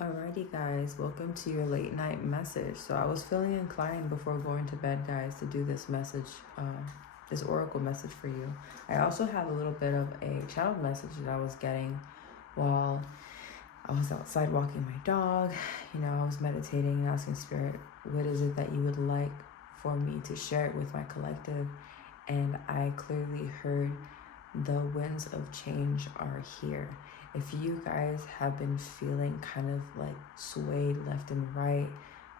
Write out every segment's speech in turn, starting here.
Alrighty, guys, welcome to your late night message. So I was feeling inclined before going to bed, guys, to do this message, this oracle message for you. I also have a little bit of a channel message that I was getting while I was outside walking my dog. I was meditating and asking Spirit, what is it that you would like for me to share it with my collective? And I clearly heard the winds of change are here. If you guys have been feeling kind of like swayed left and right,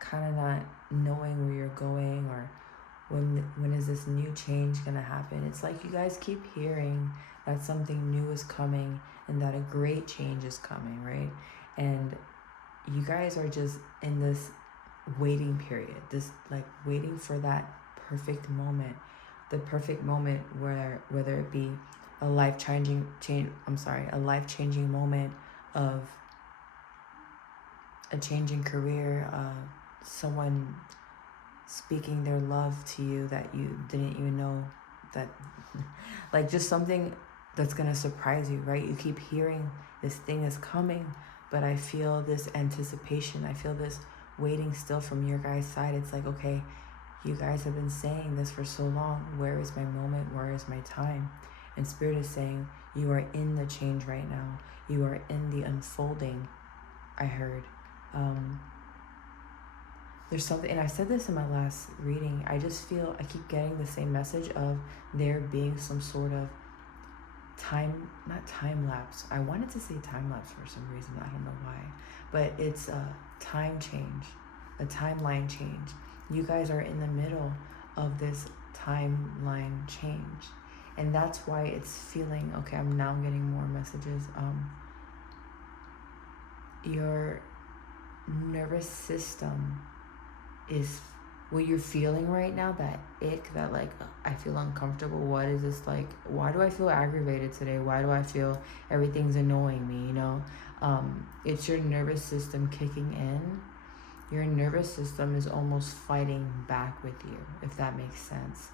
kind of not knowing where you're going, or when is this new change gonna happen, it's like you guys keep hearing that something new is coming and that a great change is coming, right? And you guys are just in this waiting period, this like waiting for that perfect moment, the perfect moment where whether it be a life-changing moment of a changing career, someone speaking their love to you that you didn't even know, that like just something that's gonna surprise you, right? You keep hearing this thing is coming, but I feel this anticipation, I feel this waiting still from your guys' side. It's like, okay, you guys have been saying this for so long. Where is my moment? Where is my time? And Spirit is saying, you are in the change right now. You are in the unfolding, I heard. There's something, and I said this in my last reading, I just feel, I keep getting the same message of there being some sort of not time lapse. I wanted to say time lapse for some reason, I don't know why. But it's a time change, a timeline change. You guys are in the middle of this timeline change. And that's why it's feeling, okay, I'm now getting more messages. Your nervous system is what you're feeling right now, that ick, that like, I feel uncomfortable. What is this like? Why do I feel aggravated today? Why do I feel everything's annoying me, It's your nervous system kicking in. Your nervous system is almost fighting back with you, if that makes sense.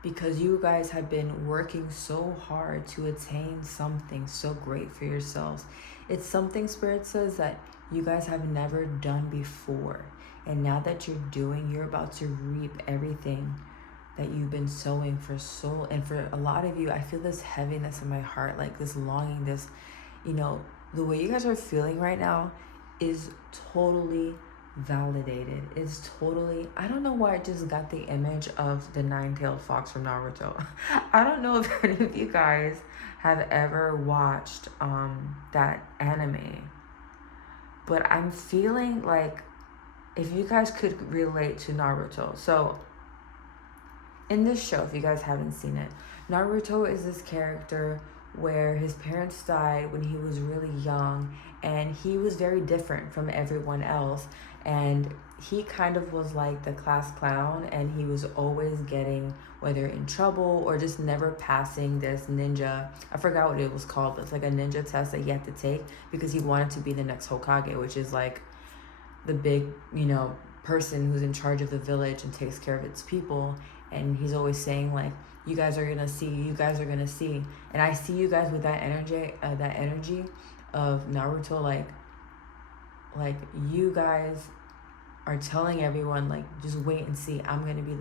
Because you guys have been working so hard to attain something so great for yourselves. It's something Spirit says that you guys have never done before. And now that you're about to reap everything that you've been sowing for and for a lot of you, I feel this heaviness in my heart, like this longing, this, the way you guys are feeling right now is totally validated. It's totally, I don't know why I just got the image of the nine-tailed fox from Naruto. I don't know if any of you guys have ever watched that anime, but I'm feeling like if you guys could relate to Naruto. So in this show, if you guys haven't seen it, Naruto is this character where his parents died when he was really young, and he was very different from everyone else, and he kind of was like the class clown, and he was always getting whether in trouble or just never passing this ninja, I forgot what it was called, but it's like a ninja test that he had to take because he wanted to be the next Hokage, which is like the big, person who's in charge of the village and takes care of its people. And he's always saying like, you guys are gonna see, and I see you guys with that energy of Naruto, like you guys are telling everyone, like, just wait and see. I'm gonna be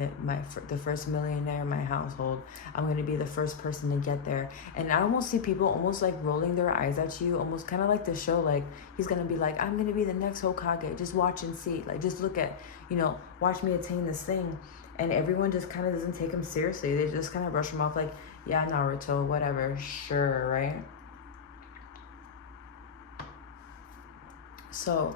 the first millionaire in my household. I'm gonna be the first person to get there. And I almost see people almost like rolling their eyes at you, almost kind of like the show, like he's gonna be like, I'm gonna be the next Hokage. Just watch and see. Like, just look at, watch me attain this thing. And everyone just kind of doesn't take him seriously. They just kind of brush him off like, yeah, Naruto, whatever, sure, right? So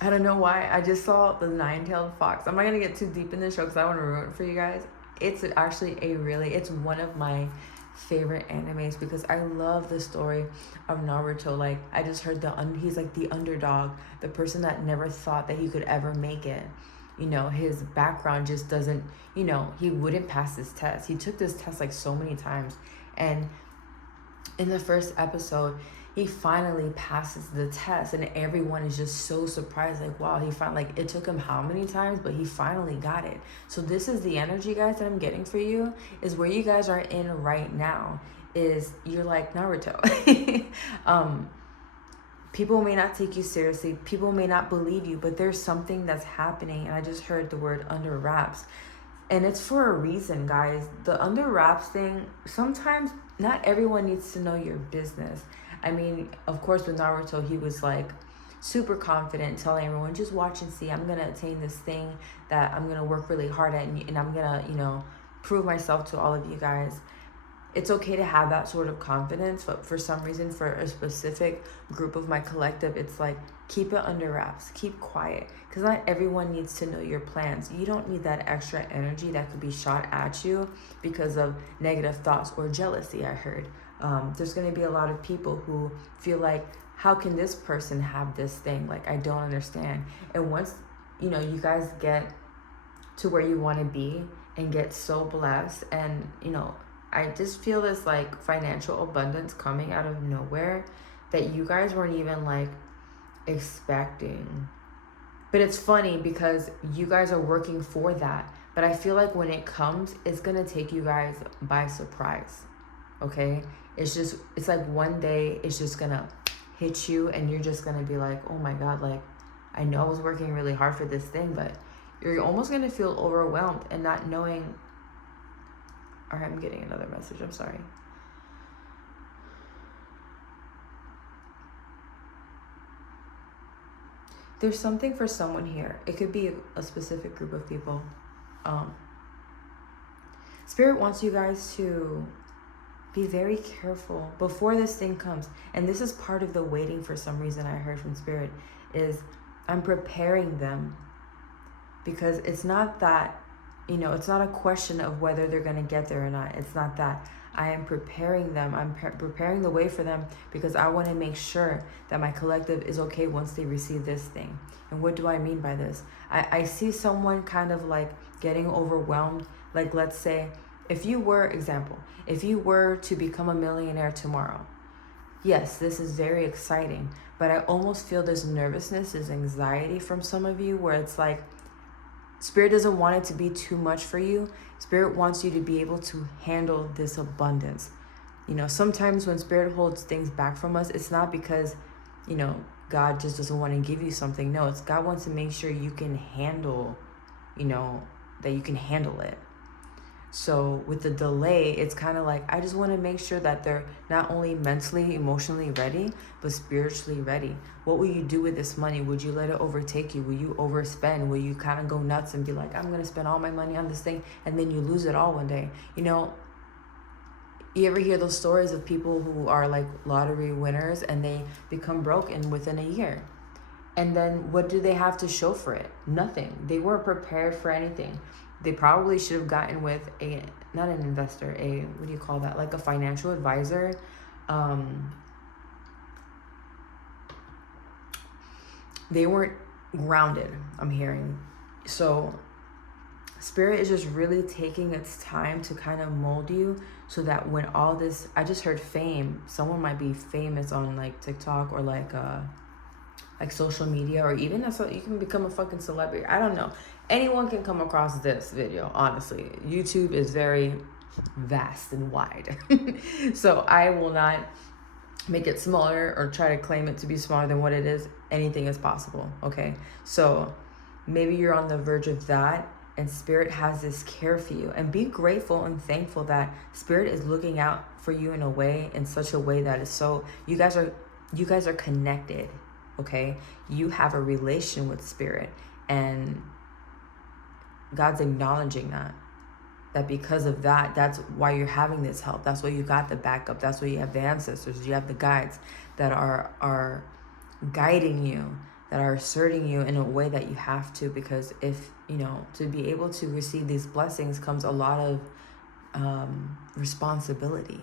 I don't know why. I just saw the nine-tailed fox. I'm not going to get too deep in the show because I want to ruin it for you guys. It's actually it's one of my favorite animes because I love the story of Naruto. Like, I just heard he's like the underdog, the person that never thought that he could ever make it. His background just doesn't, he wouldn't pass this test. He took this test like so many times. And in the first episode, he finally passes the test, and everyone is just so surprised, like, wow, it took him how many times, but he finally got it. So this is the energy, guys, that I'm getting for you, is where you guys are in right now, is you're like Naruto. People may not take you seriously. People may not believe you, but there's something that's happening. And I just heard the word under wraps. And it's for a reason, guys. The under wraps thing, sometimes not everyone needs to know your business. I mean, of course, with Naruto, he was like super confident, telling everyone, just watch and see. I'm going to attain this thing that I'm going to work really hard at, and I'm going to, prove myself to all of you guys. It's okay to have that sort of confidence, but for some reason, for a specific group of my collective, it's like, keep it under wraps, keep quiet, because not everyone needs to know your plans. You don't need that extra energy that could be shot at you because of negative thoughts or jealousy. I heard there's going to be a lot of people who feel like, how can this person have this thing? Like, I don't understand. And once you guys get to where you want to be and get so blessed, and I just feel this like financial abundance coming out of nowhere that you guys weren't even like expecting. But it's funny because you guys are working for that. But I feel like when it comes, it's going to take you guys by surprise. Okay? It's like one day it's just going to hit you and you're just going to be like, oh my God, like I know I was working really hard for this thing, but you're almost going to feel overwhelmed and not knowing. All right, I'm getting another message. I'm sorry. There's something for someone here. It could be a specific group of people. Spirit wants you guys to be very careful before this thing comes. And this is part of the waiting, for some reason I heard from Spirit, is I'm preparing them. Because it's not that, it's not a question of whether they're going to get there or not. It's not that. I am preparing them. I'm preparing the way for them because I want to make sure that my collective is okay once they receive this thing. And what do I mean by this? I see someone kind of like getting overwhelmed. Like, let's say, if you were to become a millionaire tomorrow, yes, this is very exciting, but I almost feel this nervousness, this anxiety from some of you where it's like, Spirit doesn't want it to be too much for you. Spirit wants you to be able to handle this abundance. Sometimes when Spirit holds things back from us, it's not because, God just doesn't want to give you something. No, it's God wants to make sure you can handle, that you can handle it. So with the delay, it's kind of like, I just want to make sure that they're not only mentally, emotionally ready, but spiritually ready. What will you do with this money? Would you let it overtake you? Will you overspend? Will you kind of go nuts and be like, I'm going to spend all my money on this thing, and then you lose it all one day? You ever hear those stories of people who are like lottery winners and they become broke within a year? And then what do they have to show for it? Nothing. They weren't prepared for anything. They probably should have gotten with not an investor, what do you call that? Like a financial advisor. They weren't grounded, I'm hearing. So Spirit is just really taking its time to kind of mold you so that when all this, I just heard fame. Someone might be famous on like TikTok or like social media, or even you can become a fucking celebrity. I don't know. Anyone can come across this video, honestly. YouTube is very vast and wide. So I will not make it smaller or try to claim it to be smaller than what it is. Anything is possible, okay? So maybe you're on the verge of that, and Spirit has this care for you. And be grateful and thankful that Spirit is looking out for you in such a way that is so, you guys are connected. Okay, you have a relation with Spirit, and God's acknowledging that because of that, that's why you're having this help. That's why you got the backup. That's why you have the ancestors. You have the guides that are guiding you, that are asserting you in a way that you have to, because if, to be able to receive these blessings comes a lot of responsibility,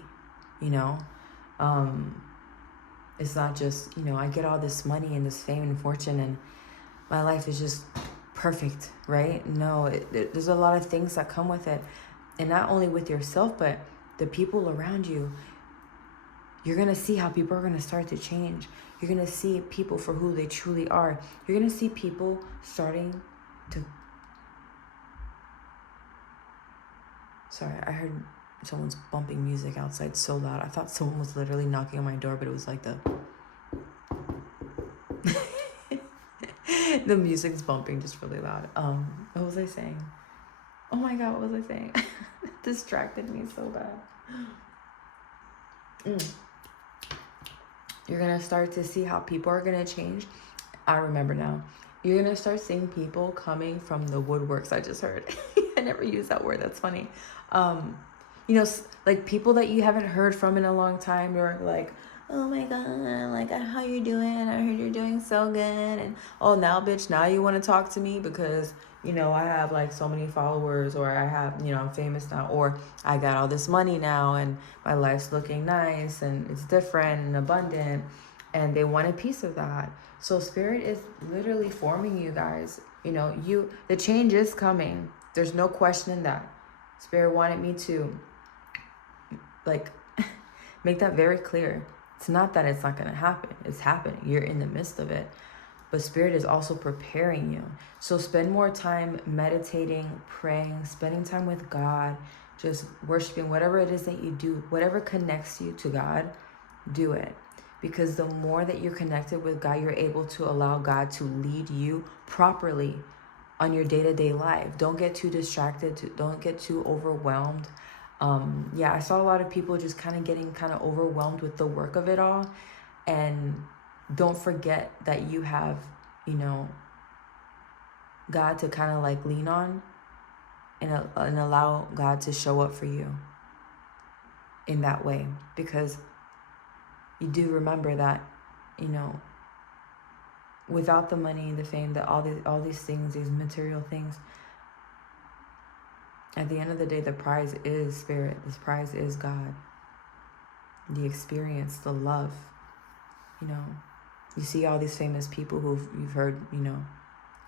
It's not just, I get all this money and this fame and fortune and my life is just perfect, right? No, there's a lot of things that come with it. And not only with yourself, but the people around you. You're going to see how people are going to start to change. You're going to see people for who they truly are. You're going to see people starting to... Sorry, I heard someone's bumping music outside so loud. I thought someone was literally knocking on my door, but it was like the... The music's bumping just really loud. What was I saying? Oh my god, what was I saying? Distracted me so bad. You're gonna start to see how people are gonna change. I remember now. You're gonna start seeing people coming from the woodworks. I just heard. I never used that word. That's funny. You know, like people that you haven't heard from in a long time. You're like, oh my god, like how you doing? I heard you're doing so good. And oh, now bitch, now you want to talk to me because you know I have like so many followers, or I have, you know, I'm famous now, or I got all this money now, and my life's looking nice and it's different and abundant, and they want a piece of that. So spirit is literally forming you guys. You know, the change is coming. There's no question in that. Spirit wanted me to like make that very clear. It's not that it's not going to happen. It's happening. You're in the midst of it. But spirit is also preparing you. So spend more time meditating, praying, spending time with God, just worshiping, whatever it is that you do, whatever connects you to God, do it. Because the more that you're connected with God, you're able to allow God to lead you properly on your day-to-day life. Don't get too distracted. Don't get too overwhelmed. Yeah, I saw a lot of people just kind of getting kind of overwhelmed with the work of it all. And don't forget that you have, you know, God to kind of like lean on, and allow God to show up for you in that way. Because you do remember that, you know, without the money, the fame, all these things, these material things, at the end of the day, the prize is spirit. The prize is God. The experience, the love. You know, you see all these famous people who you've heard, you know,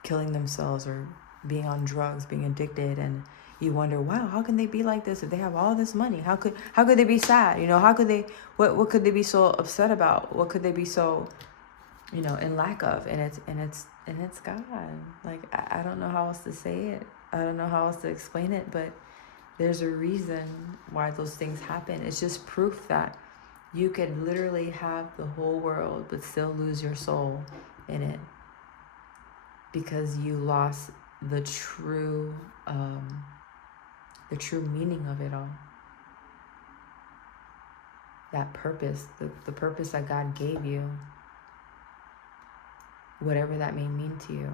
killing themselves or being on drugs, being addicted, and you wonder, wow, how can they be like this if they have all this money? How could they be sad? You know, how could they? What could they be so upset about? What could they be so, you know, in lack of? And it's God. Like I don't know how else to say it. I don't know how else to explain it, but there's a reason why those things happen. It's just proof that you could literally have the whole world but still lose your soul in it, because you lost the true meaning of it all. That purpose, the purpose that God gave you, whatever that may mean to you.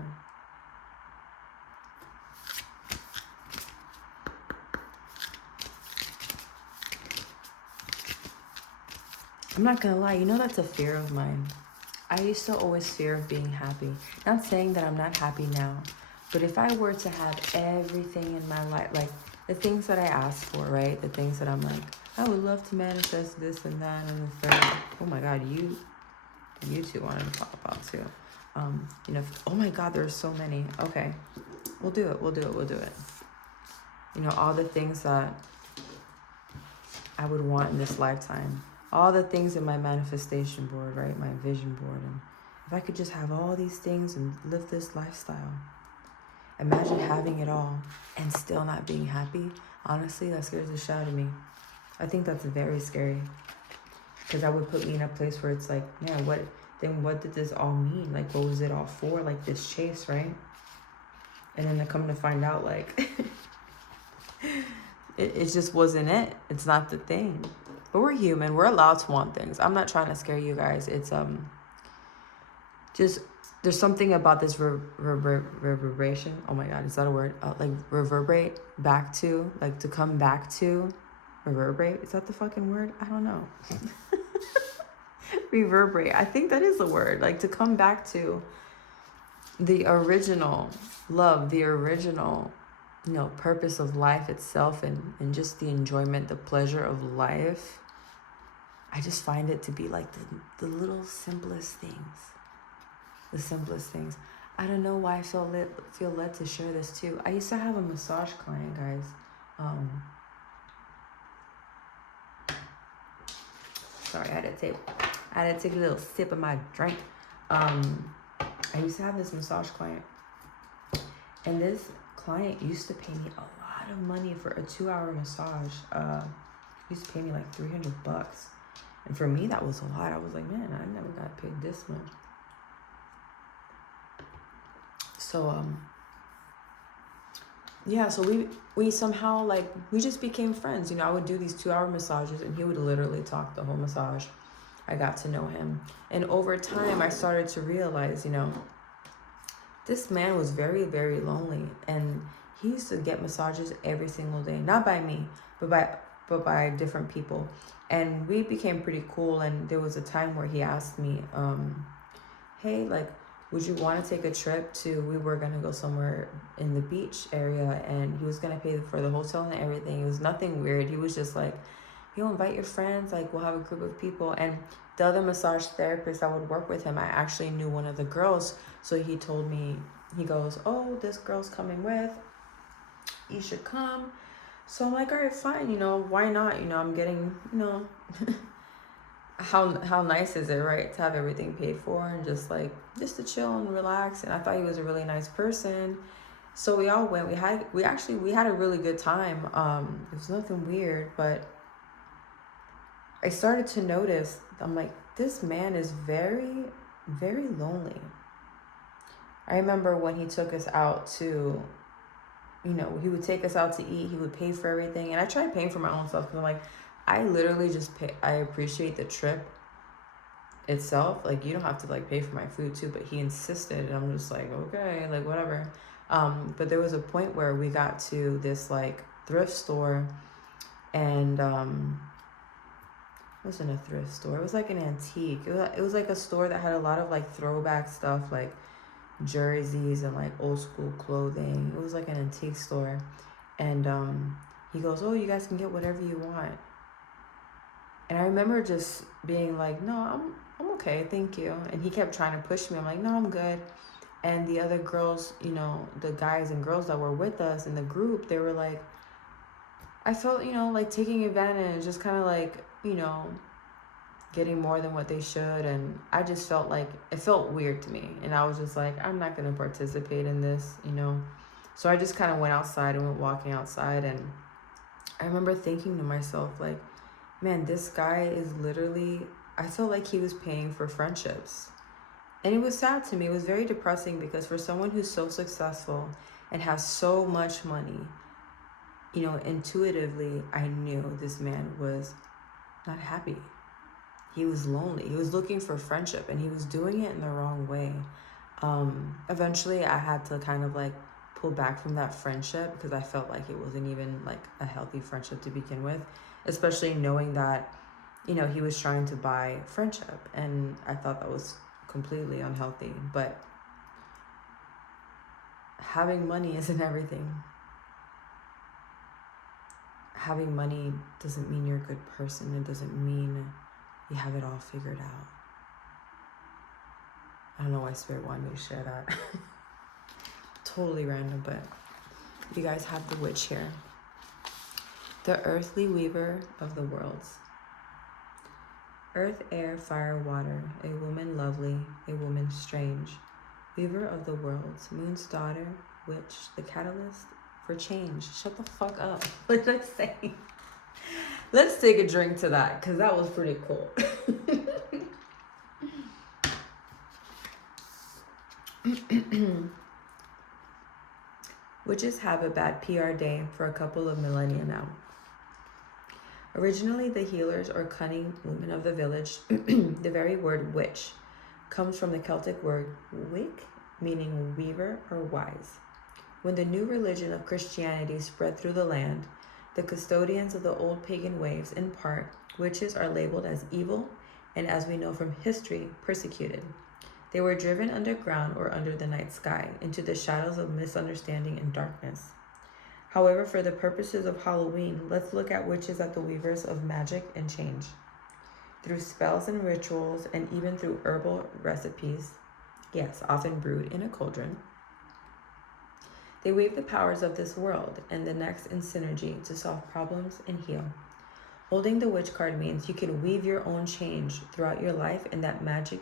I'm not gonna lie, you know, that's a fear of mine. I used to always fear of being happy. Not saying that I'm not happy now, but if I were to have everything in my life, like the things that I ask for, right? The things that I'm like, I would love to manifest this and that and the third. Oh my God, you two wanted to pop out too. You know, oh my God, there's so many. Okay, we'll do it. You know, all the things that I would want in this lifetime. All the things in my manifestation board, right? My vision board. And if I could just have all these things and live this lifestyle. Imagine having it all and still not being happy. Honestly, that scares the shit out of me. I think that's very scary. Because that would put me in a place where it's like, man, what did this all mean? Like, what was it all for? Like, this chase, right? And then to come to find out, like, it just wasn't it. It's not the thing. But we're human. We're allowed to want things. I'm not trying to scare you guys. It's just there's something about this reverberation. Oh my God, is that a word? Like reverberate back to, like to come back to, reverberate. Is that the fucking word? I don't know. Reverberate. I think that is the word. Like to come back to the original love, the original, you know, purpose of life itself, and just the enjoyment, the pleasure of life. I just find it to be like the little simplest things. The simplest things. I don't know why I feel led to share this too. I used to have a massage client, guys. Sorry, I had to take a little sip of my drink. I used to have this massage client, and this client used to pay me a lot of money for a 2-hour massage. He used to pay me like $300. And for me, that was a lot. I was like, man, I never got paid this much. So yeah, so we somehow, like, we just became friends. You know, I would do these 2-hour massages and he would literally talk the whole massage. I got to know him. And over time, I started to realize, you know, this man was very, very lonely. And he used to get massages every single day. Not by me, but by different people. And we became pretty cool. And there was a time where he asked me, hey, like, would you want to take a trip to, we were going to go somewhere in the beach area, and he was going to pay for the hotel and everything. It was nothing weird. He was just like, yo, invite your friends, like, we'll have a group of people. And the other massage therapist that would work with him, I actually knew one of the girls. So he told me, he goes, oh, this girl's coming with, you should come. So I'm like, all right, fine, you know, why not? You know, I'm getting, you know, how nice is it, right, to have everything paid for and just to chill and relax. And I thought he was a really nice person. So we all went. We had a really good time. It was nothing weird, but I started to notice, I'm like, this man is very, very lonely. I remember when he took us out to, you know, he would take us out to eat, he would pay for everything. And I tried paying for my own stuff because I'm like, I literally just pay. I appreciate the trip itself. Like, you don't have to like pay for my food too, but he insisted, and I'm just like, okay, like whatever. But there was a point where we got to this like thrift store, and it wasn't a thrift store, it was like an antique. It was like a store that had a lot of like throwback stuff, like jerseys and like old school clothing. It was like an antique store. And he goes, oh, you guys can get whatever you want. And I remember just being like, no, I'm okay, thank you. And he kept trying to push me. I'm like, no, I'm good. And the other girls, you know, the guys and girls that were with us in the group, they were like, I felt, you know, like taking advantage, just kind of like, you know, getting more than what they should. And I just felt like, it felt weird to me. And I was just like, I'm not going to participate in this, you know. So I just kind of went outside and went walking outside. And I remember thinking to myself, like, man, this guy is literally, I felt like he was paying for friendships. And it was sad to me. It was very depressing because for someone who's so successful and has so much money, you know, intuitively, I knew this man was not happy. He was lonely. He was looking for friendship, and he was doing it in the wrong way. Eventually, I had to kind of like pull back from that friendship because I felt like it wasn't even like a healthy friendship to begin with, especially knowing that, you know, he was trying to buy friendship, and I thought that was completely unhealthy. But having money isn't everything. Having money doesn't mean you're a good person. It doesn't mean you have it all figured out. I don't know why Spirit wanted me to share that. Totally random, but you guys have the witch here. The earthly weaver of the worlds. Earth, air, fire, water, a woman lovely, a woman strange, weaver of the worlds, moon's daughter, witch, the catalyst for change. Shut the fuck up. What did I say? Let's take a drink to that, because that was pretty cool. Witches have a bad PR day for a couple of millennia now. Originally, the healers or cunning women of the village, the very word witch, comes from the Celtic word wic, meaning weaver or wise. When the new religion of Christianity spread through the land, the custodians of the old pagan ways, in part, witches are labeled as evil and, as we know from history, persecuted. They were driven underground or under the night sky into the shadows of misunderstanding and darkness. However, for the purposes of Halloween, let's look at witches as the weavers of magic and change. Through spells and rituals, and even through herbal recipes, yes, often brewed in a cauldron, they weave the powers of this world and the next in synergy to solve problems and heal. Holding the witch card means you can weave your own change throughout your life, and that magic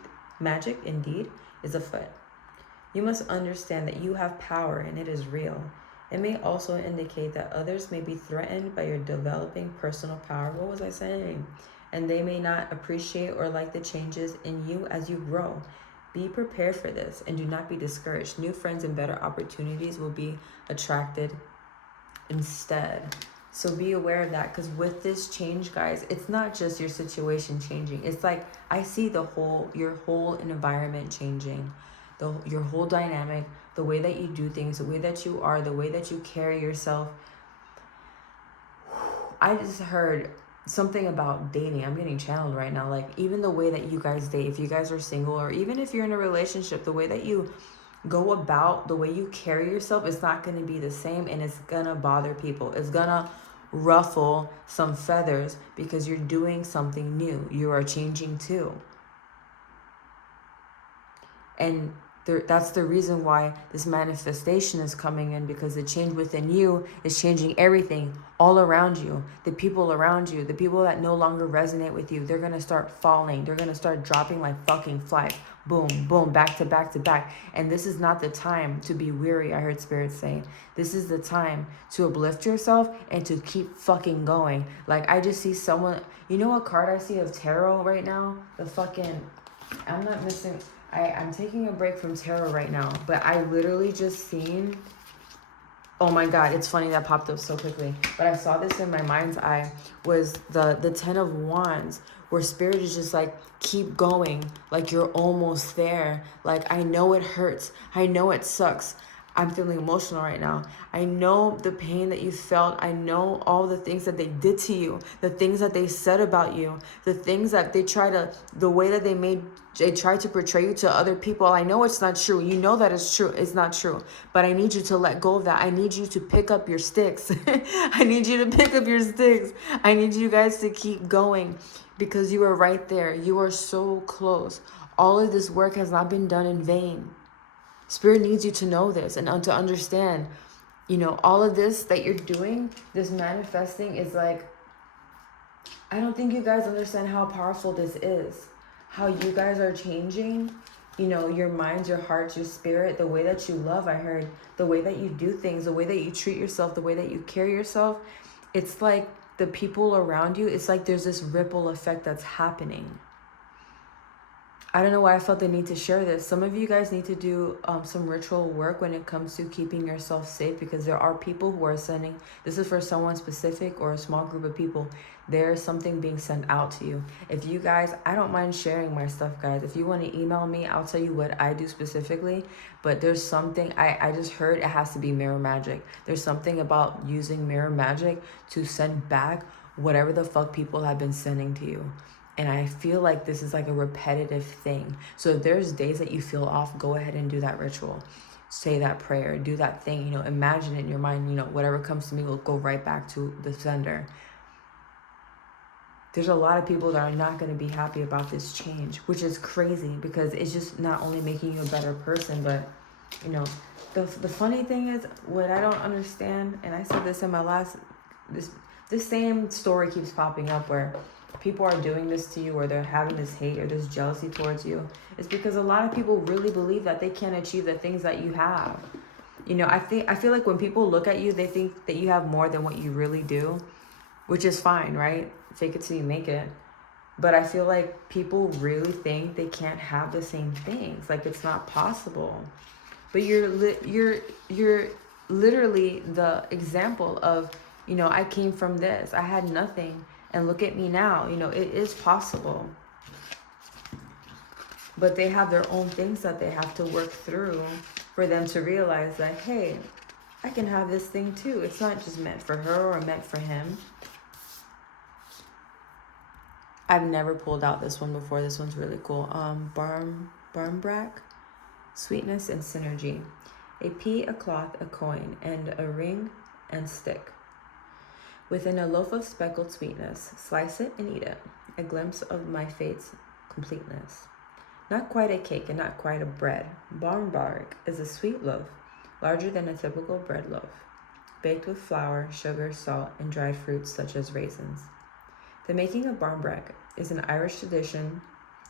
indeed is afoot. You must understand that you have power and it is real. It may also indicate that others may be threatened by your developing personal power. What was I saying? And they may not appreciate or like the changes in you as you grow. Be prepared for this and do not be discouraged. New friends and better opportunities will be attracted instead. So be aware of that, because with this change, guys, it's not just your situation changing. It's like I see your whole environment changing, your whole dynamic, the way that you do things, the way that you are, the way that you carry yourself. I just heard something about dating. I'm getting channeled right now. Like, even the way that you guys date, if you guys are single, or even if you're in a relationship, the way that you go about, the way you carry yourself, it's not going to be the same, and it's going to bother people. It's going to ruffle some feathers because you're doing something new. You are changing too. And that's the reason why this manifestation is coming in, because the change within you is changing everything all around you. The people around you, the people that no longer resonate with you, they're going to start falling. They're going to start dropping like fucking flies. Boom, boom, back to back to back. And this is not the time to be weary, I heard Spirit say. This is the time to uplift yourself and to keep fucking going. Like, I just see someone, you know what card I see of tarot right now? The fucking, I'm not missing... I'm taking a break from tarot right now, but I literally just seen, oh my God, it's funny that popped up so quickly, but I saw this in my mind's eye, was the 10 of Wands, where Spirit is just like, keep going, like you're almost there. Like, I know it hurts, I know it sucks, I'm feeling emotional right now. I know the pain that you felt. I know all the things that they did to you, the things that they said about you, the things that the way that they tried to portray you to other people. I know it's not true. You know that it's true. It's not true. But I need you to let go of that. I need you to pick up your sticks. I need you to pick up your sticks. I need you guys to keep going, because you are right there. You are so close. All of this work has not been done in vain. Spirit needs you to know this and to understand, all of this that you're doing, this manifesting is like, I don't think you guys understand how powerful this is. How you guys are changing, your minds, your hearts, your spirit, the way that you love, I heard, the way that you do things, the way that you treat yourself, the way that you carry yourself. It's like the people around you, it's like there's this ripple effect that's happening. I don't know why I felt the need to share this. Some of you guys need to do some ritual work when it comes to keeping yourself safe, because there are people who are sending, this is for someone specific or a small group of people. There's something being sent out to you. If you guys, I don't mind sharing my stuff, guys. If you want to email me, I'll tell you what I do specifically. But there's something, I just heard it has to be mirror magic. There's something about using mirror magic to send back whatever the fuck people have been sending to you. And I feel like this is like a repetitive thing. So if there's days that you feel off, go ahead and do that ritual. Say that prayer, do that thing, imagine it in your mind, whatever comes to me will go right back to the sender. There's a lot of people that are not going to be happy about this change, which is crazy, because it's just not only making you a better person, but, the funny thing is, what I don't understand, and I said this in my last, this same story keeps popping up where people are doing this to you, or they're having this hate or this jealousy towards you. It's because a lot of people really believe that they can't achieve the things that you have. I feel like when people look at you, they think that you have more than what you really do, which is fine, right? Fake it till you make it. But I feel like people really think they can't have the same things. Like, it's not possible. But you're literally the example of, I came from this. I had nothing. And look at me now. It is possible. But they have their own things that they have to work through for them to realize that, hey, I can have this thing too. It's not just meant for her or meant for him. I've never pulled out this one before. This one's really cool. Barmbrack, sweetness and synergy. A pea, a cloth, a coin, and a ring and stick. Within a loaf of speckled sweetness, slice it and eat it, a glimpse of my fate's completeness. Not quite a cake and not quite a bread. Barmbrack is a sweet loaf, larger than a typical bread loaf, baked with flour, sugar, salt, and dried fruits such as raisins. The making of barmbrack is an Irish tradition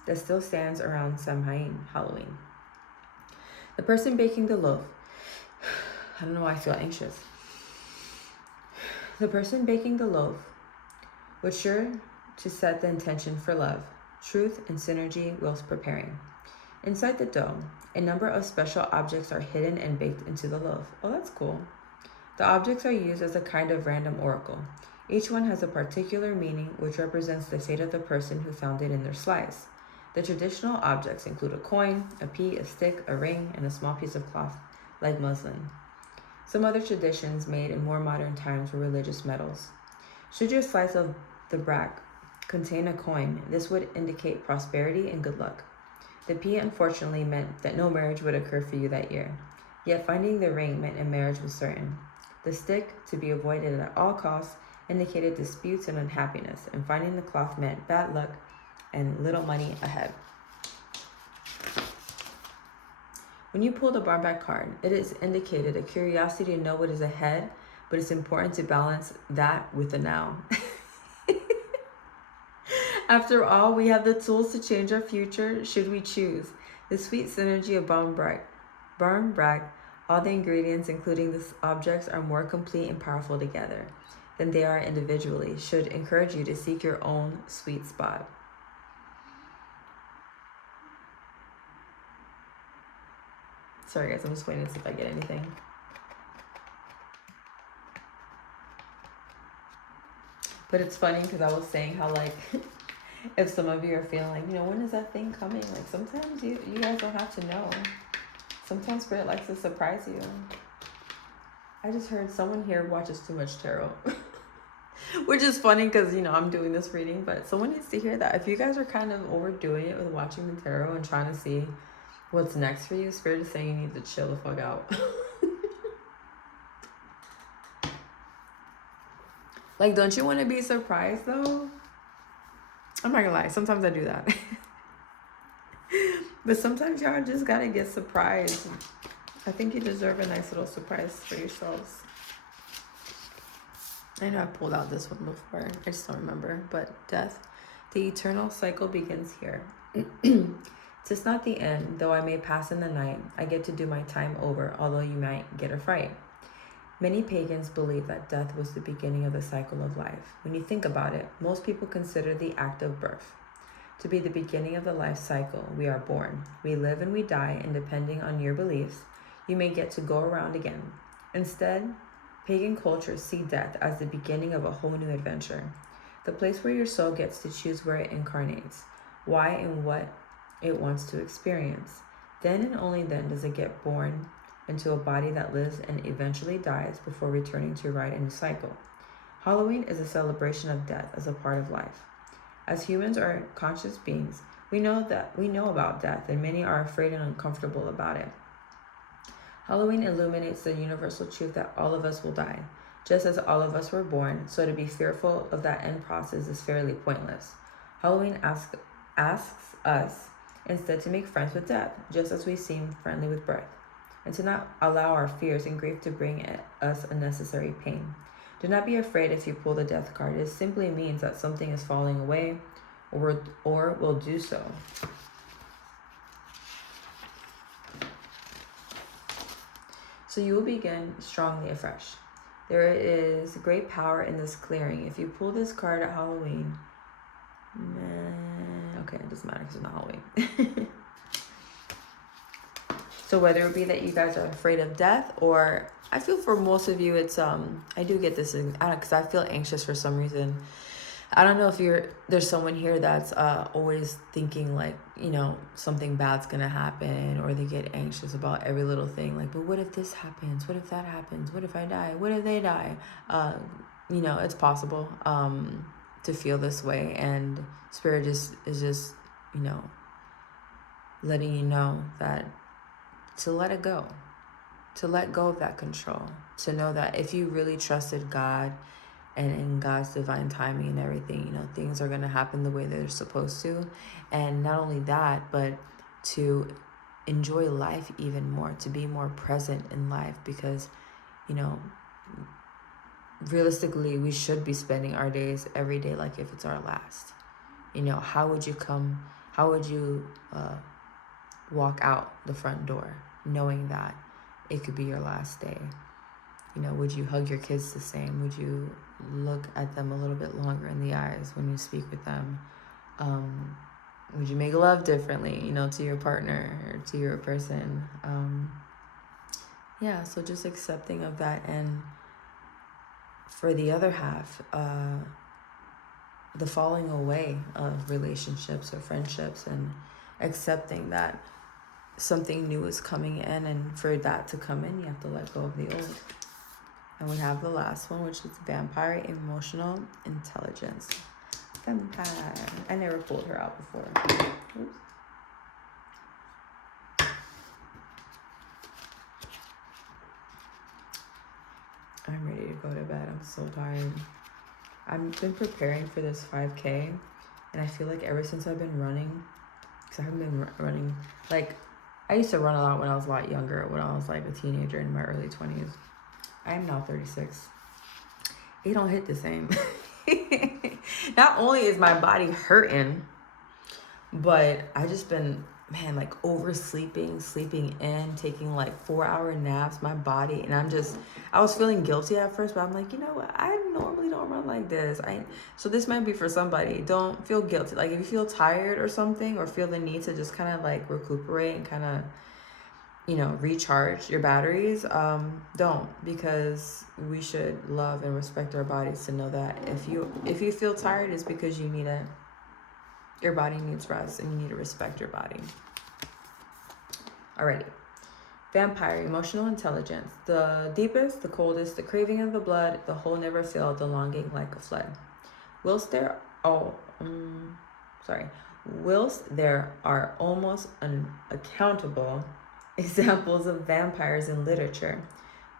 that still stands around Samhain, Halloween. The person baking the loaf, I don't know why I feel anxious. The person baking the loaf was sure to set the intention for love, truth, and synergy whilst preparing. Inside the dough, a number of special objects are hidden and baked into the loaf. Oh, that's cool. The objects are used as a kind of random oracle. Each one has a particular meaning which represents the fate of the person who found it in their slice. The traditional objects include a coin, a pea, a stick, a ring, and a small piece of cloth, like muslin. Some other traditions made in more modern times were religious medals. Should your slice of the brack contain a coin, this would indicate prosperity and good luck. The pea unfortunately meant that no marriage would occur for you that year. Yet finding the ring meant a marriage was certain. The stick, to be avoided at all costs, indicated disputes and unhappiness, and finding the cloth meant bad luck and little money ahead. When you pull the barn back card, it is indicated a curiosity to know what is ahead, but it's important to balance that with the now. After all, we have the tools to change our future should we choose. The sweet synergy of barn brack, all the ingredients, including the objects, are more complete and powerful together than they are individually, should encourage you to seek your own sweet spot. Sorry guys, I'm just waiting to see if I get anything. But it's funny because I was saying how, like, if some of you are feeling like, when is that thing coming? Like, sometimes you guys don't have to know. Sometimes Spirit likes to surprise you. I just heard someone here watches too much tarot. Which is funny because, I'm doing this reading, but someone needs to hear that. If you guys are kind of overdoing it with watching the tarot and trying to see what's next for you, Spirit is saying you need to chill the fuck out. Like, don't you want to be surprised, though? I'm not gonna lie, sometimes I do that. But sometimes y'all just gotta get surprised. I think you deserve a nice little surprise for yourselves. I know I pulled out this one before. I just don't remember. But death, the eternal cycle begins here. 'Tis not the end, though I may pass in the night. I get to do my time over, although you might get a fright. Many pagans believe that death was the beginning of the cycle of life. When you think about it, most people consider the act of birth to be the beginning of the life cycle. We are born, we live, and we die, and depending on your beliefs, you may get to go around again. Instead, pagan cultures see death as the beginning of a whole new adventure, the place where your soul gets to choose where it incarnates, why and what it wants to experience. Then and only then does it get born into a body that lives and eventually dies before returning to ride a new cycle. Halloween is a celebration of death as a part of life. As humans are conscious beings, we know about death, and many are afraid and uncomfortable about it. Halloween illuminates the universal truth that all of us will die. Just as all of us were born, so to be fearful of that end process is fairly pointless. Halloween asks us instead to make friends with death, just as we seem friendly with birth, and to not allow our fears and grief to bring us unnecessary pain. Do not be afraid if you pull the death card. It simply means that something is falling away or will do so. So you will begin strongly afresh. There is great power in this clearing. If you pull this card at Halloween, okay, it doesn't matter because it's not Halloween. So whether it be that you guys are afraid of death, or I feel for most of you, it's I do get this because I feel anxious for some reason. I don't know if there's someone here that's always thinking like, something bad's gonna happen, or they get anxious about every little thing. Like, but what if this happens? What if that happens? What if I die? What if they die? It's possible to feel this way, and Spirit is just letting you know that to let it go, to let go of that control, to know that if you really trusted God and in God's divine timing and everything, things are going to happen the way they're supposed to. And not only that, but to enjoy life even more, to be more present in life, because, realistically, we should be spending our days every day like if it's our last. How would you walk out the front door knowing that it could be your last day? Would you hug your kids the same? Would you look at them a little bit longer in the eyes when you speak with them? Would you make love differently, to your partner or to your person? Yeah, so just accepting of that. And for the other half, the falling away of relationships or friendships, and accepting that something new is coming in, and for that to come in, you have to let go of the old. And we have the last one, which is vampire emotional intelligence. Vampire. I never pulled her out before. Oops. I'm ready to go to bed. I'm so tired. I've been preparing for this 5K, and I feel like ever since I've been running, because I haven't been running, like, I used to run a lot when I was a lot younger, when I was like a teenager in my early 20s. I am now 36. It don't hit the same. Not only is my body hurting, but I just been, man, like oversleeping, sleeping in, taking like 4-hour naps, my body. And I was feeling guilty at first, but I'm like, you know what? I normally don't run like this. So this might be for somebody. Don't feel guilty. Like if you feel tired or something, or feel the need to just kind of like recuperate and kind of, recharge your batteries, don't, because we should love and respect our bodies to know that if you feel tired, it's because you need it. Your body needs rest, and you need to respect your body. Alrighty. Vampire, emotional intelligence. The deepest, the coldest, the craving of the blood, the whole never filled, the longing like a flood. Whilst there are almost unaccountable examples of vampires in literature,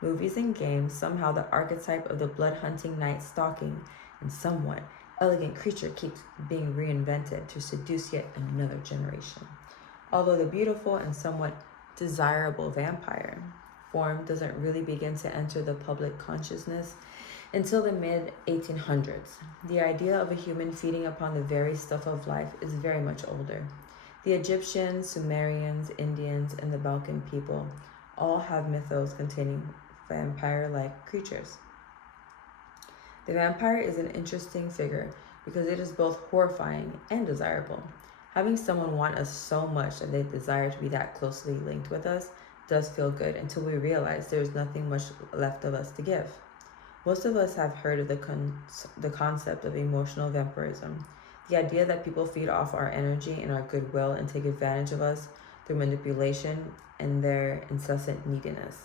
movies, and games, somehow the archetype of the blood-hunting night stalking and somewhat elegant creature keeps being reinvented to seduce yet another generation. Although the beautiful and somewhat desirable vampire form doesn't really begin to enter the public consciousness until the mid-1800s, the idea of a human feeding upon the very stuff of life is very much older. The Egyptians, Sumerians, Indians, and the Balkan people all have mythos containing vampire-like creatures. The vampire is an interesting figure because it is both horrifying and desirable. Having someone want us so much that they desire to be that closely linked with us does feel good until we realize there is nothing much left of us to give. Most of us have heard of the concept of emotional vampirism, the idea that people feed off our energy and our goodwill and take advantage of us through manipulation and their incessant neediness.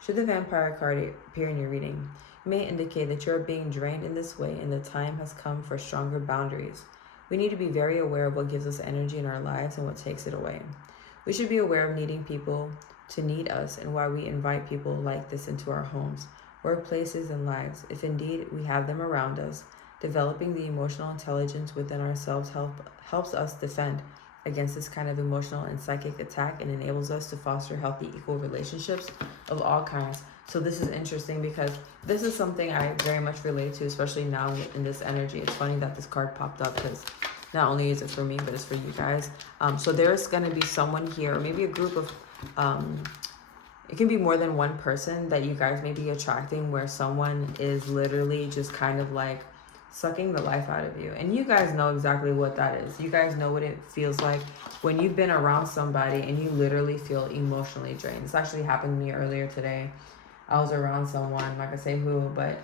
Should the vampire card appear in your reading, it may indicate that you're being drained in this way and the time has come for stronger boundaries. We need to be very aware of what gives us energy in our lives and what takes it away. We should be aware of needing people to need us and why we invite people like this into our homes, workplaces, and lives. If indeed we have them around us, developing the emotional intelligence within ourselves helps us defend against this kind of emotional and psychic attack and enables us to foster healthy, equal relationships of all kinds. So this is interesting because this is something I very much relate to, especially now in this energy. It's funny that this card popped up because not only is it for me, but it's for you guys. So there's going to be someone here, or maybe a group of, it can be more than one person that you guys may be attracting, where someone is literally just kind of like sucking the life out of you. And you guys know exactly what that is. You guys know what it feels like when you've been around somebody and you literally feel emotionally drained. This actually happened to me earlier today. I was around someone, I'm not gonna say who, but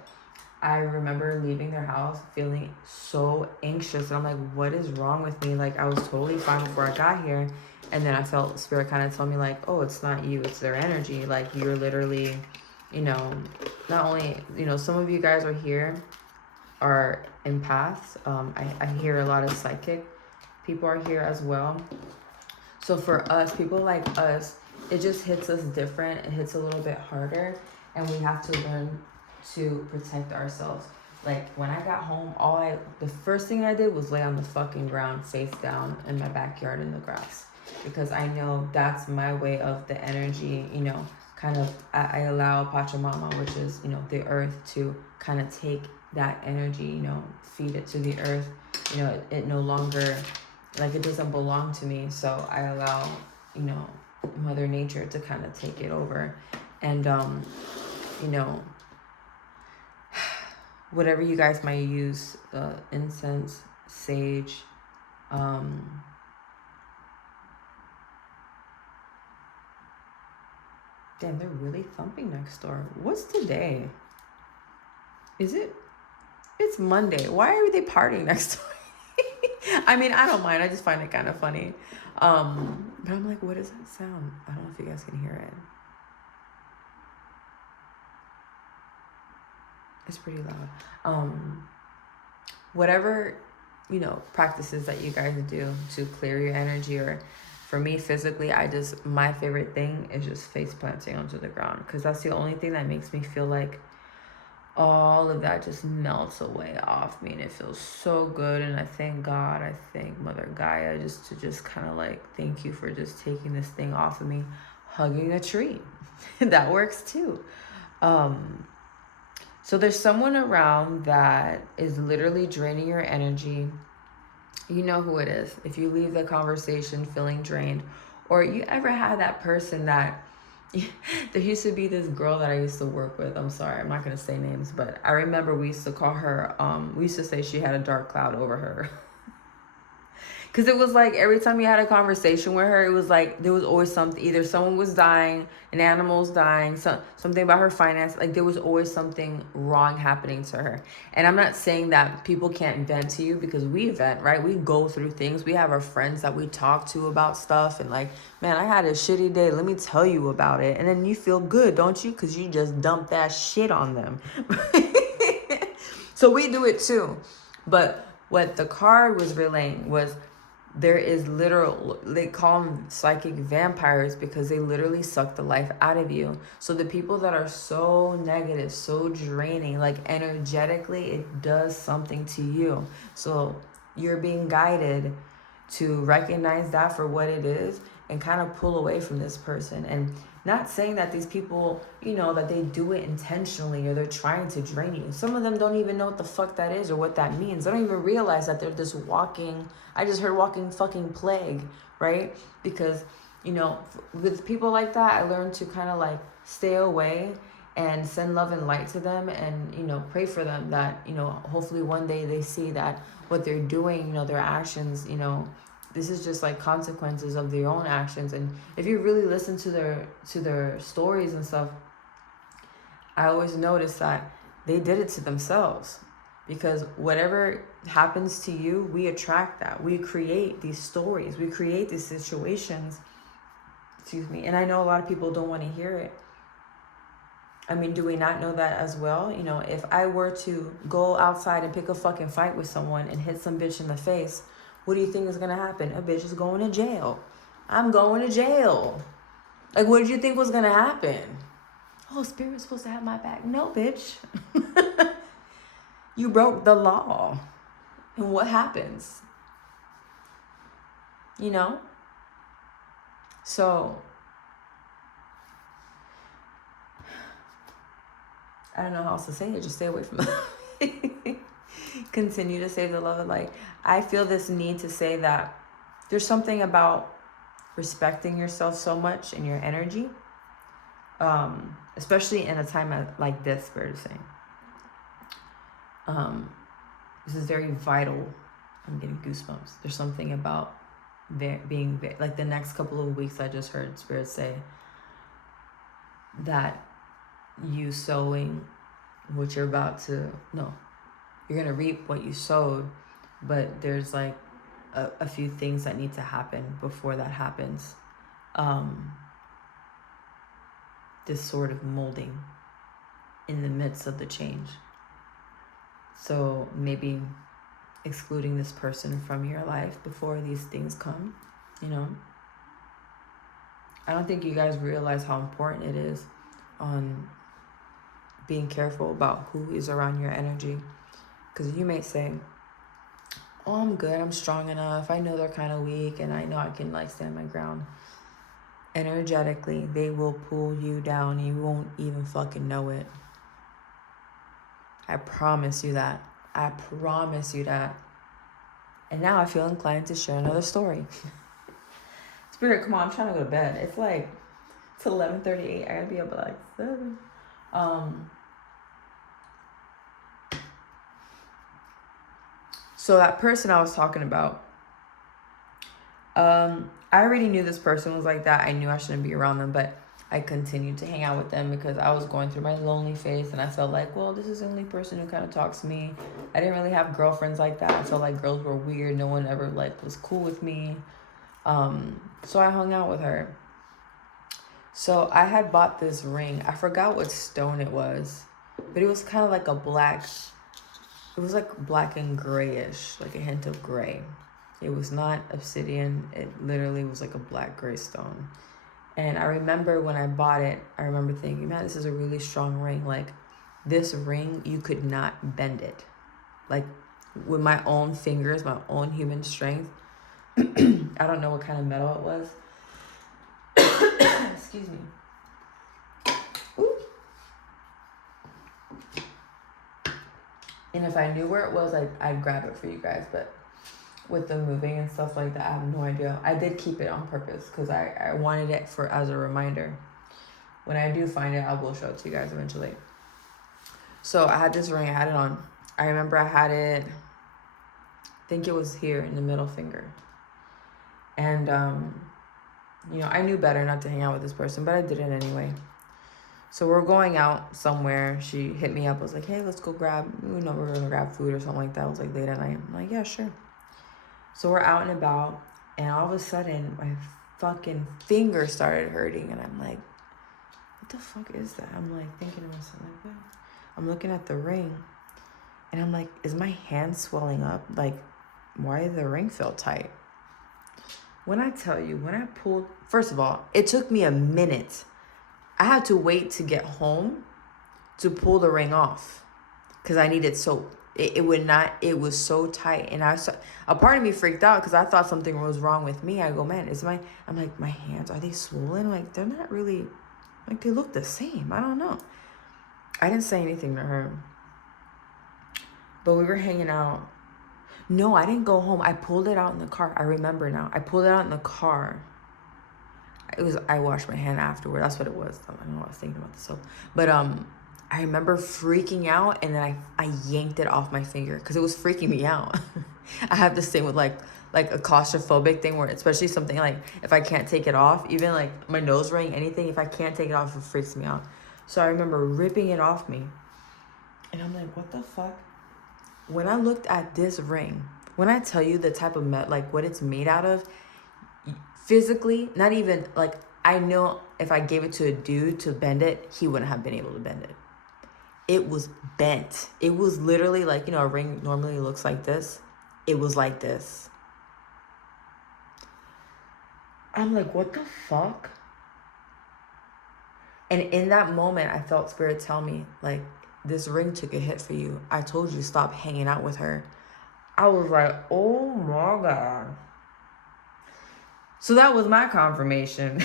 I remember leaving their house feeling so anxious. And I'm like, what is wrong with me? Like, I was totally fine before I got here. And then I felt spirit kind of tell me like, oh, it's not you, it's their energy. Like, you're literally, not only, some of you guys are here are empaths. I hear a lot of psychic people are here as well. So for us, people like us, it just hits us different. It hits a little bit harder, and we have to learn to protect ourselves. Like, when I got home, the first thing I did was lay on the fucking ground face down in my backyard in the grass, because I know that's my way of the energy, kind of, I allow Pachamama, which is, the earth, to kind of take that energy, feed it to the earth. It no longer, like, it doesn't belong to me. So I allow, Mother Nature to kind of take it over. And, whatever you guys might use, incense, sage, Damn, they're really thumping next door. What's today? Is it? It's Monday. Why are they partying next door? I mean, I don't mind. I just find it kind of funny. But I'm like, what is that sound? I don't know if you guys can hear it. It's pretty loud. Whatever, practices that you guys do to clear your energy, or for me physically, my favorite thing is just face planting onto the ground, because that's the only thing that makes me feel like all of that just melts away off me, and it feels so good. And I thank God, I thank Mother Gaia just kind of like, thank you for just taking this thing off of me. Hugging a tree, that works too. So there's someone around that is literally draining your energy. You know who it is. If you leave the conversation feeling drained, or you ever had that person that, there used to be this girl that I used to work with. I'm sorry, I'm not going to say names, but I remember we used to call her, we used to say she had a dark cloud over her. Because it was like every time you had a conversation with her, it was like there was always something. Either someone was dying, an animal was dying, something about her finance. Like there was always something wrong happening to her. And I'm not saying that people can't vent to you, because we vent, right? We go through things. We have our friends that we talk to about stuff. And like, man, I had a shitty day. Let me tell you about it. And then you feel good, don't you? Because you just dumped that shit on them. So we do it too. But what the card was relaying was, there is literal, they call them psychic vampires, because they literally suck the life out of you. So the people that are so negative, so draining, like energetically, it does something to you. So you're being guided to recognize that for what it is and kind of pull away from this person. And not saying that these people, that they do it intentionally or they're trying to drain you. Some of them don't even know what the fuck that is or what that means. They don't even realize that they're this walking, I just heard walking fucking plague, right? Because, with people like that, I learned to kind of like stay away and send love and light to them, and, pray for them that, hopefully one day they see that what they're doing, their actions, this is just like consequences of their own actions. And if you really listen to their stories and stuff, I always notice that they did it to themselves, because whatever happens to you, we attract that. We create these stories, we create these situations, and I know a lot of people don't want to hear it. I mean, do we not know that as well? If I were to go outside and pick a fucking fight with someone and hit some bitch in the face, what do you think is going to happen? A bitch is going to jail. I'm going to jail. Like, what did you think was going to happen? Oh, Spirit's supposed to have my back. No, bitch. You broke the law. And what happens? So, I don't know how else to say it. Just stay away from them. Continue to save the love of light. I feel this need to say that there's something about respecting yourself so much in your energy, especially in a time like this, Spirit is saying. This is very vital. I'm getting goosebumps. There's something about being like the next couple of weeks. I just heard Spirit say that you sowing what you're about to, no, you're going to reap what you sowed, but there's like a few things that need to happen before that happens. This sort of molding in the midst of the change. So maybe excluding this person from your life before these things come, I don't think you guys realize how important it is on being careful about who is around your energy. Because you may say, oh, I'm good, I'm strong enough, I know they're kind of weak, and I know I can like stand my ground. Energetically, they will pull you down and you won't even fucking know it. I promise you that. I promise you that. And now I feel inclined to share another story. Spirit, come on, I'm trying to go to bed. It's 11:38. I gotta be up at like 7. So that person I was talking about, I already knew this person was like that. I knew I shouldn't be around them, but I continued to hang out with them because I was going through my lonely phase, and I felt like, well, this is the only person who kind of talks to me. I didn't really have girlfriends like that. I felt like girls were weird. No one ever like was cool with me. So I hung out with her. So I had bought this ring. I forgot what stone it was, but it was kind of like a black. It was like black and grayish, like a hint of gray. It was not obsidian. It literally was like a black gray stone. And I remember when I bought it, I remember thinking, man, this is a really strong ring. Like, this ring, you could not bend it. Like, with my own fingers, my own human strength. I don't know what kind of metal it was. Excuse me. Ooh. And if I knew where it was, I'd grab it for you guys. But with the moving and stuff like that, I have no idea. I did keep it on purpose because I wanted it as a reminder. When I do find it, I will show it to you guys eventually. So I had this ring. I had it on. I remember I had it, I think it was here in the middle finger. And, I knew better not to hang out with this person, but I did it anyway. So we're going out somewhere. She hit me up. I was like, hey, let's go we're going to grab food or something like that. It was like late at night. I'm like, yeah, sure. So we're out and about, and all of a sudden, my fucking finger started hurting, and I'm like, what the fuck is that? I'm like thinking to myself, like, what? I'm looking at the ring, and I'm like, is my hand swelling up? Like, why did the ring feel tight? When I tell you, when I pulled, first of all, it took me a minute. I had to wait to get home to pull the ring off because I needed soap. It would not, it was so tight. And a part of me freaked out because I thought something was wrong with me. I go, man, I'm like, my hands, are they swollen? Like, they're not really, like, they look the same. I don't know. I didn't say anything to her. But we were hanging out. No, I didn't go home. I pulled it out in the car. I remember now. I pulled it out in the car. I washed my hand afterward. That's what it was. I don't know what I was thinking about the soap. But, I remember freaking out, and then I yanked it off my finger because it was freaking me out. I have this thing with like a claustrophobic thing where, especially something like if I can't take it off, even like my nose ring, anything, if I can't take it off, it freaks me out. So I remember ripping it off me, and I'm like, what the fuck? When I looked at this ring, when I tell you the type of like what it's made out of, physically, not even like, I know if I gave it to a dude to bend it, he wouldn't have been able to bend it. It was bent. It was literally like, a ring normally looks like this. It was like this. I'm like, what the fuck? And in that moment, I felt Spirit tell me, like, this ring took a hit for you. I told you to stop hanging out with her. I was like, oh my God. So that was my confirmation.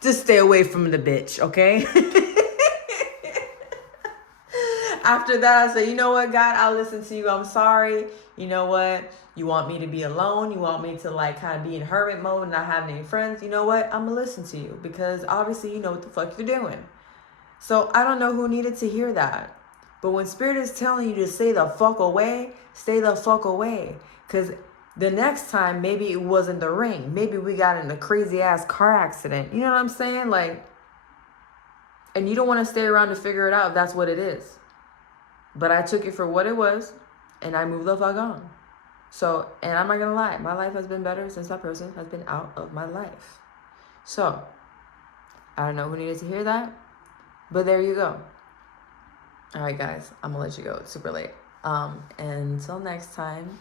To stay away from the bitch, okay? After that, I said, you know what, God, I'll listen to you. I'm sorry. You know what? You want me to be alone? You want me to like kind of be in hermit mode, not having any friends? You know what? I'm going to listen to you because obviously you know what the fuck you're doing. So I don't know who needed to hear that. But when Spirit is telling you to stay the fuck away, stay the fuck away. Because the next time, maybe it wasn't the ring. Maybe we got in a crazy ass car accident. You know what I'm saying? Like, and you don't want to stay around to figure it out if that's what it is. But I took it for what it was, and I moved the fuck on. So, and I'm not going to lie, my life has been better since that person has been out of my life. So, I don't know who needed to hear that, but there you go. All right, guys, I'm going to let you go. It's super late. Until next time.